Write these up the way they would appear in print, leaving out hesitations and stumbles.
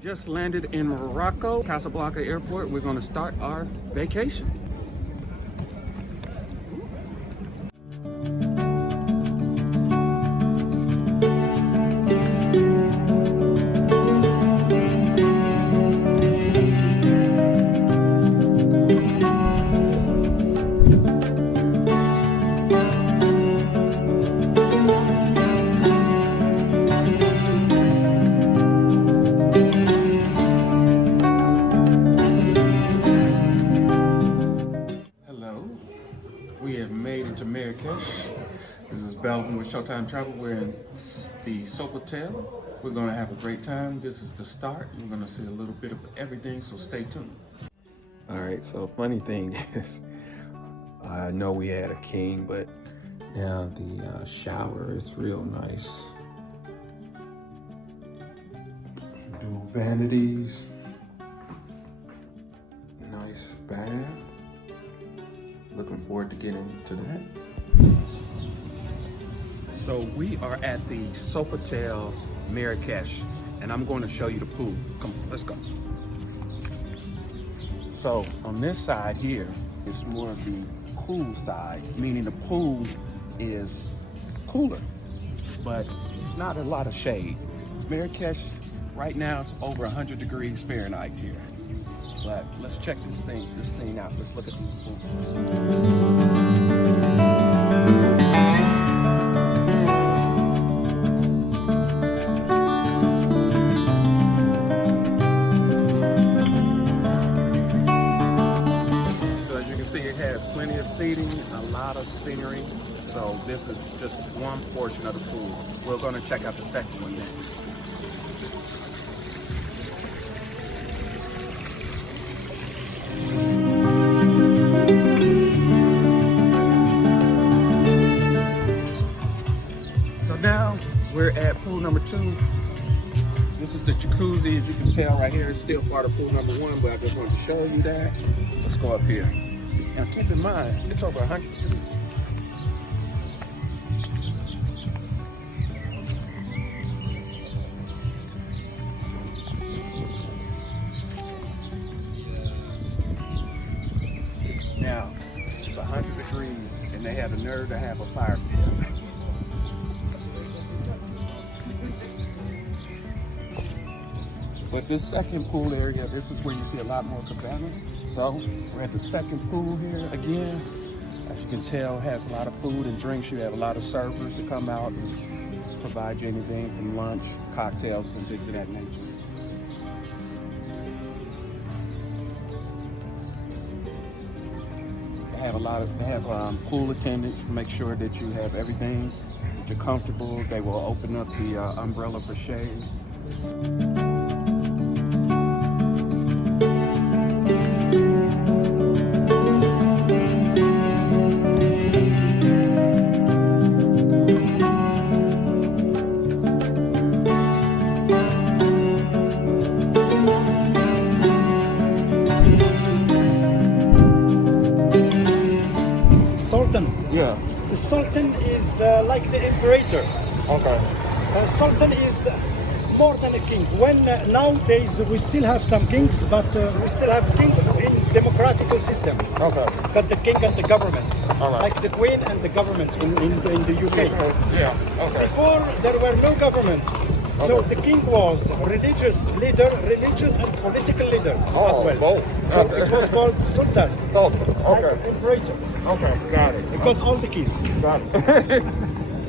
just landed in Morocco, Casablanca Airport. We're going to start our vacation. We have made it to Marrakech. This is BELVIN with Showtime Travel. We're in the Sofitel. We're gonna have a great time. This is the start. We're gonna see a little bit of everything, so stay tuned. All right, so funny thing is, I know we had a king, but now the shower is real nice. Dual vanities, nice bath. Looking forward to getting into that. So we are at the Sofitel Marrakech, and I'm going to show you the pool. Come on, let's go. So on this side here, it's more of the cool side, meaning the pool is cooler, but not a lot of shade. Marrakech right now it's over 100 degrees Fahrenheit here. But let's check this scene out. Let's look at these pools. So as you can see, it has plenty of seating, a lot of scenery. So this is just one portion of the pool. We're going to check out the second one next. Now we're at pool number 2. This is the jacuzzi. As you can tell right here, it's still part of pool number 1, but I just wanted to show you that. Let's go up here. Now keep in mind, it's over 100 degrees. Now, it's 100 degrees, and they have the nerve to have a fire pit. But this second pool area, this is where you see a lot more cabanas. So we're at the second pool here again. As you can tell, it has a lot of food and drinks. You have a lot of servers to come out and provide you anything from lunch, cocktails, and things of that nature. They have pool attendants to make sure that you have everything, that you're comfortable. They will open up the umbrella for shade. Sultan. Yeah. The Sultan is like the Imperator. Okay. Sultan is more than a king. When nowadays we still have some kings, but we still have king in democratical system. Okay. But the king and the government, Right. like the queen and the government in the UK. Yeah. Okay. Before there were no governments. So the king was religious leader, religious and political leader as well. Both. So Okay. it was called Sultan. Sultan. Okay. Like Imperator. Okay. Got it. It got all the keys. Got it.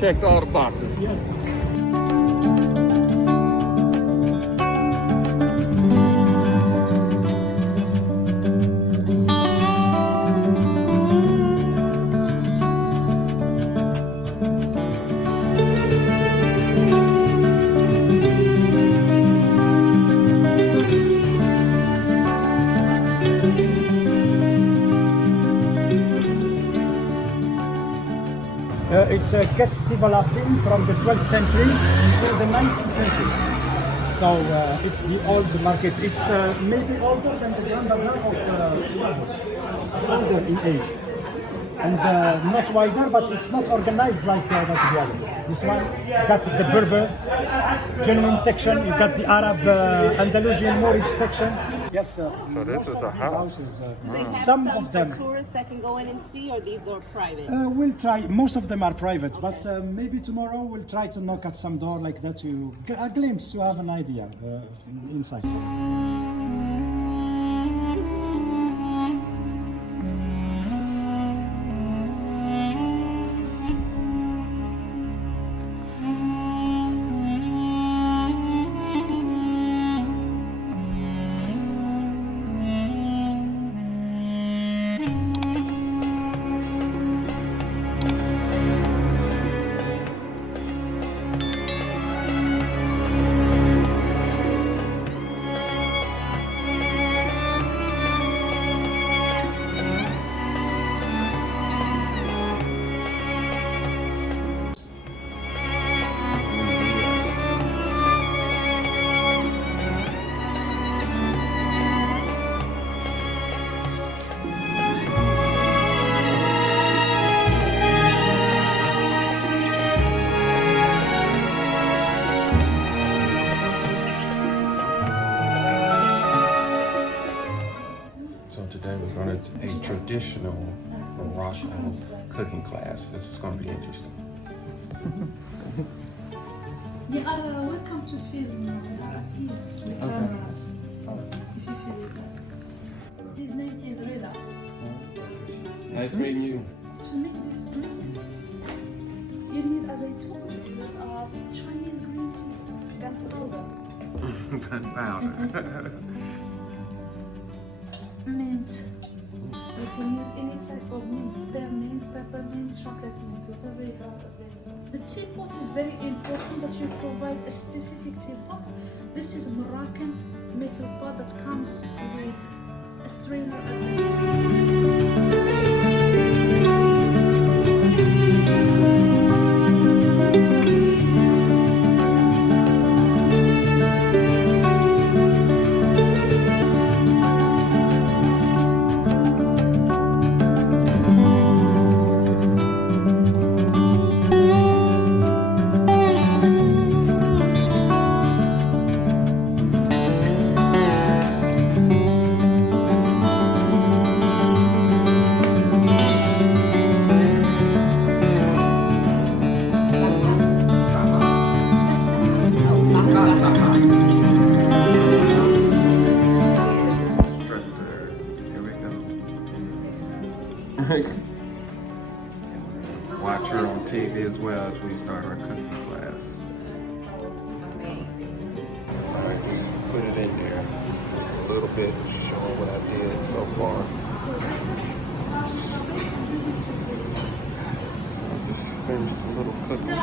Checked all the boxes. Yes. It's gets developing from the 12th century to the 19th century. So it's the old market. It's maybe older than the Grand Bazaar of older in age. and not wider, but it's not organized like the other. This one got the Berber genuine section. You got the Arab Andalusian Moorish section. Yes, So this is a house. Some of them. Tourists that can go in and see, or these are private? We'll try. Most of them are private, but maybe tomorrow we'll try to knock at some door like that. You a glimpse, you have an idea inside. Today we're going to a traditional Moroccan cooking class. This is going to be interesting. They are welcome to film at ease the cameras. If you feel it. His name is Reda. Nice meeting you. To make this drink, you need, as I told you, Chinese green tea, gunpowder, Gunpowder. mint. You can use any type of mint, spearmint, peppermint, chocolate mint, whatever you have available. The teapot is very important that you provide a specific teapot. This is Moroccan metal pot that comes with a strainer at Watch her on TV as well as we start our cooking class. Alright, just put it in there. Just a little bit, showing what I did so far. So I just finished a little cooking.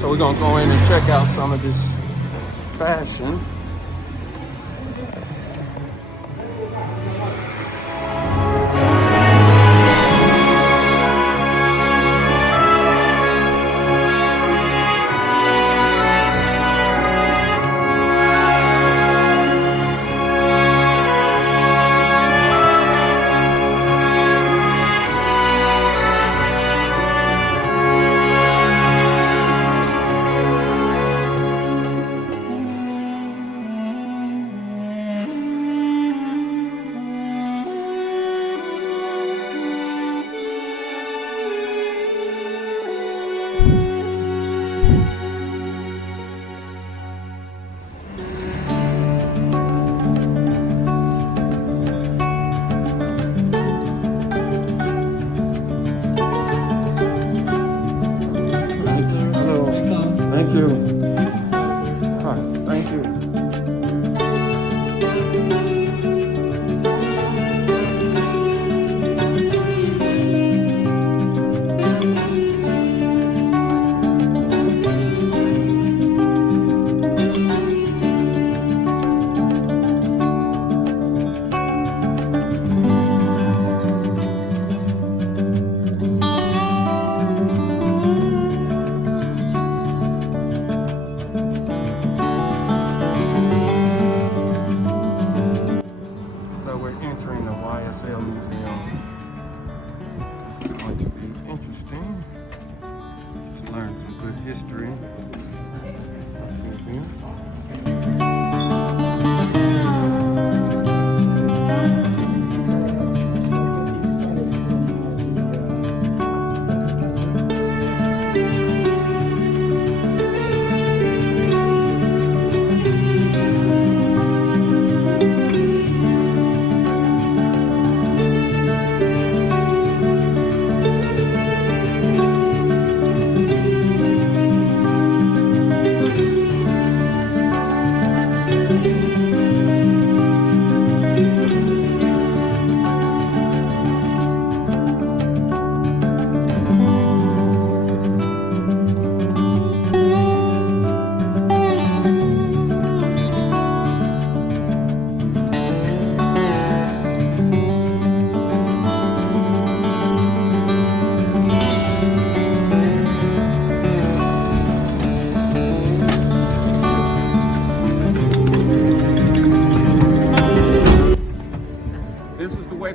So we're gonna go in and check out some of this fashion.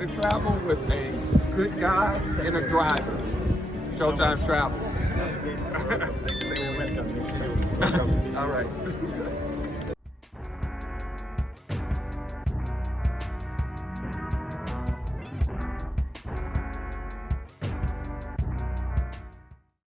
to travel with a good guide and a driver. Showtime Travel. Welcome. All right.